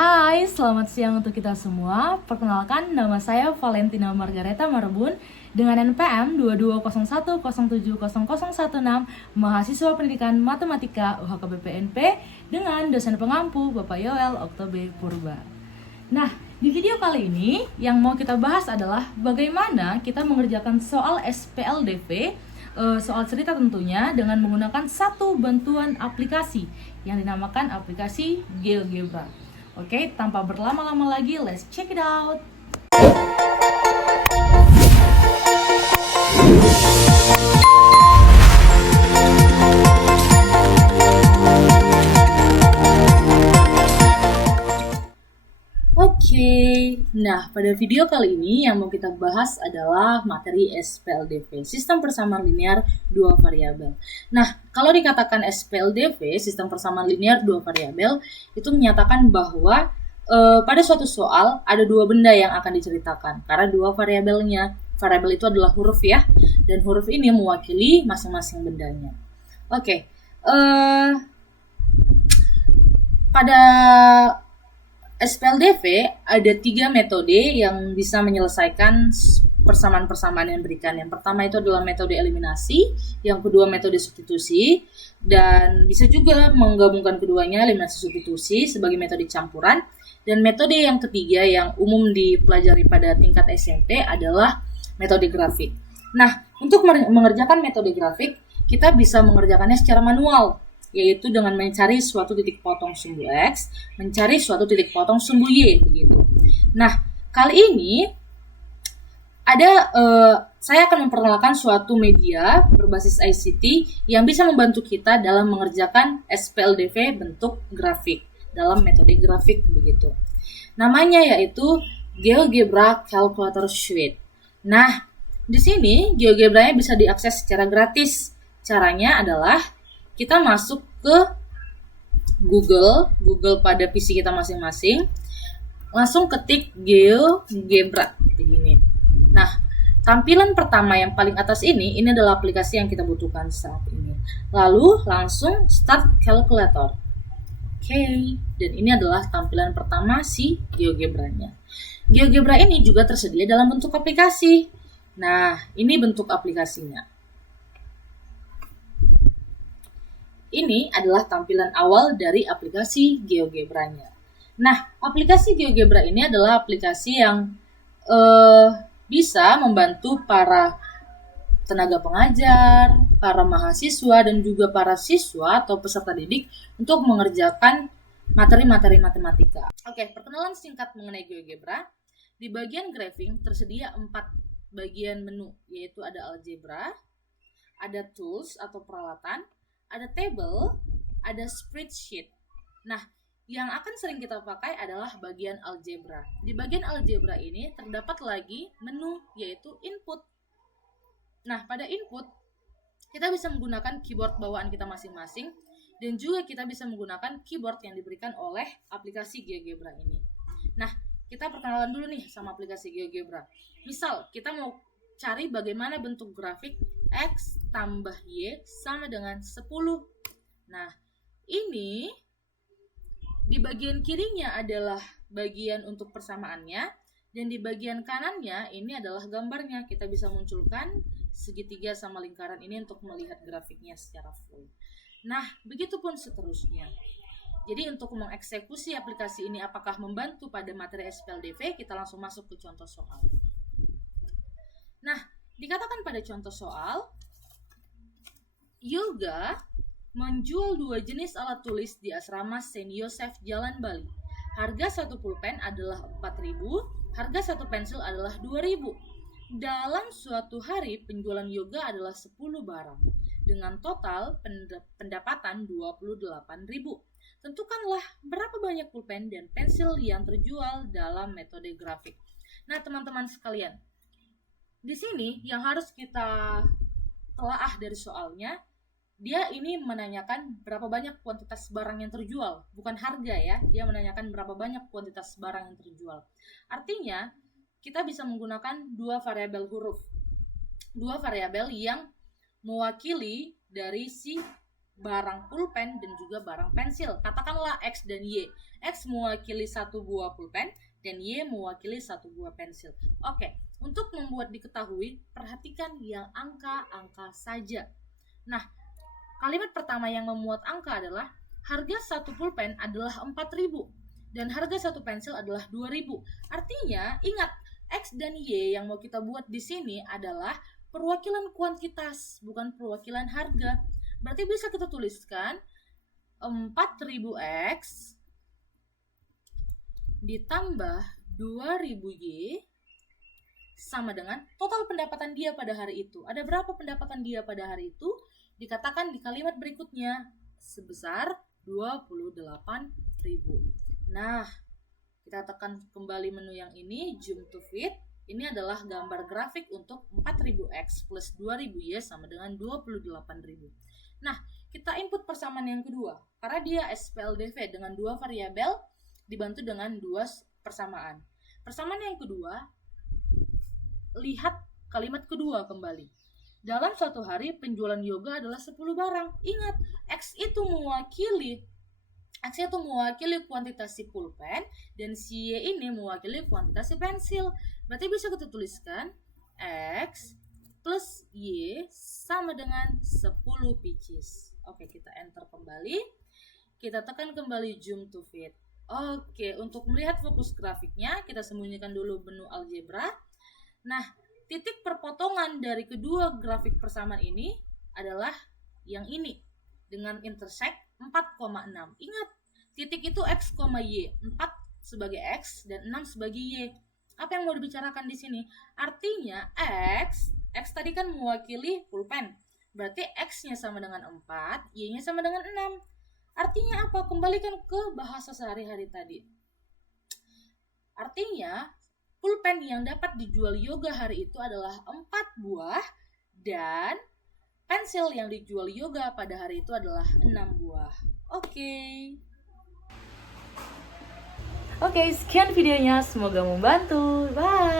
Hai, selamat siang untuk kita semua. Perkenalkan, nama saya Valentina Margareta Marbun dengan NPM 2201070016, mahasiswa pendidikan matematika UHKBPNP dengan dosen pengampu Bapak Yoel Oktobe Purba. Nah, di video kali ini yang mau kita bahas adalah bagaimana kita mengerjakan soal SPLDV, soal cerita tentunya, dengan menggunakan satu bantuan aplikasi yang dinamakan aplikasi GeoGebra. Oke, tanpa berlama-lama lagi, let's check it out. Oke, nah pada video kali ini yang mau kita bahas adalah materi SPLDV, sistem persamaan linear dua variabel. Nah, kalau dikatakan SPLDV, sistem persamaan linear dua variabel, itu menyatakan bahwa pada suatu soal ada dua benda yang akan diceritakan karena dua variabelnya. Variabel itu adalah huruf ya, dan huruf ini mewakili masing-masing bendanya. Oke, pada SPLDV ada 3 metode yang bisa menyelesaikan persamaan-persamaan yang diberikan. Yang pertama itu adalah metode eliminasi, yang kedua metode substitusi, dan bisa juga menggabungkan keduanya, eliminasi substitusi sebagai metode campuran. Dan metode yang ketiga yang umum dipelajari pada tingkat SMP adalah metode grafik. Nah, untuk mengerjakan metode grafik, kita bisa mengerjakannya secara manual, yaitu dengan mencari suatu titik potong sumbu X, mencari suatu titik potong sumbu Y, begitu. Nah, kali ini saya akan memperkenalkan suatu media berbasis ICT yang bisa membantu kita dalam mengerjakan SPLDV bentuk grafik dalam metode grafik, begitu. Namanya yaitu GeoGebra Calculator Suite. Nah, di sini GeoGebra-nya bisa diakses secara gratis. Caranya adalah kita masuk ke Google pada PC kita masing-masing, langsung ketik GeoGebra begini. Nah, tampilan pertama yang paling atas ini adalah aplikasi yang kita butuhkan saat ini. Lalu langsung start calculator. Oke, dan ini adalah tampilan pertama si GeoGebra-nya. GeoGebra ini juga tersedia dalam bentuk aplikasi. Nah, ini bentuk aplikasinya. Ini adalah tampilan awal dari aplikasi GeoGebra-nya. Nah, aplikasi GeoGebra ini adalah aplikasi yang bisa membantu para tenaga pengajar, para mahasiswa, dan juga para siswa atau peserta didik untuk mengerjakan materi-materi matematika. Oke, perkenalan singkat mengenai GeoGebra. Di bagian grafing tersedia 4 bagian menu, yaitu ada algebra, ada tools atau peralatan, ada table, ada spreadsheet. Nah, yang akan sering kita pakai adalah bagian algebra. Di bagian algebra ini terdapat lagi menu, yaitu input. Nah, pada input, kita bisa menggunakan keyboard bawaan kita masing-masing, dan juga kita bisa menggunakan keyboard yang diberikan oleh aplikasi GeoGebra ini. Nah, kita perkenalan dulu nih sama aplikasi GeoGebra. Misal, kita mau cari bagaimana bentuk grafik X tambah Y sama dengan 10. Nah, ini di bagian kirinya adalah bagian untuk persamaannya, dan di bagian kanannya ini adalah gambarnya. Kita bisa munculkan segitiga sama lingkaran ini untuk melihat grafiknya secara full. Nah, begitupun seterusnya. Jadi untuk mengeksekusi aplikasi ini apakah membantu pada materi SPLDV, kita langsung masuk ke contoh soal. Nah, dikatakan pada contoh soal, Yoga menjual 2 jenis alat tulis di asrama Saint Joseph Jalan Bali. Harga 1 pulpen adalah 4.000, harga 1 pensil adalah 2.000. Dalam suatu hari penjualan Yoga adalah 10 barang dengan total pendapatan 28.000. Tentukanlah berapa banyak pulpen dan pensil yang terjual dalam metode grafik. Nah, teman-teman sekalian, di sini yang harus kita telaah dari soalnya, dia ini menanyakan berapa banyak kuantitas barang yang terjual, bukan harga ya. Dia menanyakan berapa banyak kuantitas barang yang terjual. Artinya, kita bisa menggunakan 2 variabel huruf. 2 variabel yang mewakili dari si barang pulpen dan juga barang pensil. Katakanlah X dan Y. X mewakili 1 buah pulpen dan Y mewakili 1 buah pensil. Oke, untuk membuat diketahui, perhatikan yang angka-angka saja. Nah, kalimat pertama yang memuat angka adalah harga 1 pulpen adalah 4.000 dan harga 1 pensil adalah 2.000. Artinya, ingat, X dan Y yang mau kita buat di sini adalah perwakilan kuantitas, bukan perwakilan harga. Berarti bisa kita tuliskan 4.000X ditambah 2.000Y sama dengan total pendapatan dia pada hari itu. Ada berapa pendapatan dia pada hari itu? Dikatakan di kalimat berikutnya sebesar 28.000. Nah, kita tekan kembali menu yang ini, zoom to fit. Ini adalah gambar grafik untuk 4.000X plus 2.000Y sama dengan 28.000. Nah, kita input persamaan yang kedua. Karena dia SPLDV dengan 2 variabel dibantu dengan 2 persamaan. Persamaan yang kedua, lihat kalimat kedua kembali. Dalam suatu hari penjualan yoga adalah 10 barang. Ingat, X itu mewakili kuantitas si pulpen dan si Y ini mewakili kuantitas si pensil. Berarti bisa kita tuliskan X plus Y sama dengan 10 pieces. Oke, kita enter kembali. Kita tekan kembali zoom to fit. Oke, untuk melihat fokus grafiknya, kita sembunyikan dulu menu algebra. Nah, titik perpotongan dari kedua grafik persamaan ini adalah yang ini dengan intersect 4,6. Ingat, titik itu X, Y. 4 sebagai X dan 6 sebagai Y. Apa yang mau dibicarakan di sini? Artinya X tadi kan mewakili pulpen. Berarti X-nya sama dengan 4, Y-nya sama dengan 6. Artinya apa? Kembalikan ke bahasa sehari-hari tadi. Artinya, pulpen yang dapat dijual yoga hari itu adalah 4 buah dan pensil yang dijual yoga pada hari itu adalah 6 buah. Oke, sekian videonya. Semoga membantu. Bye!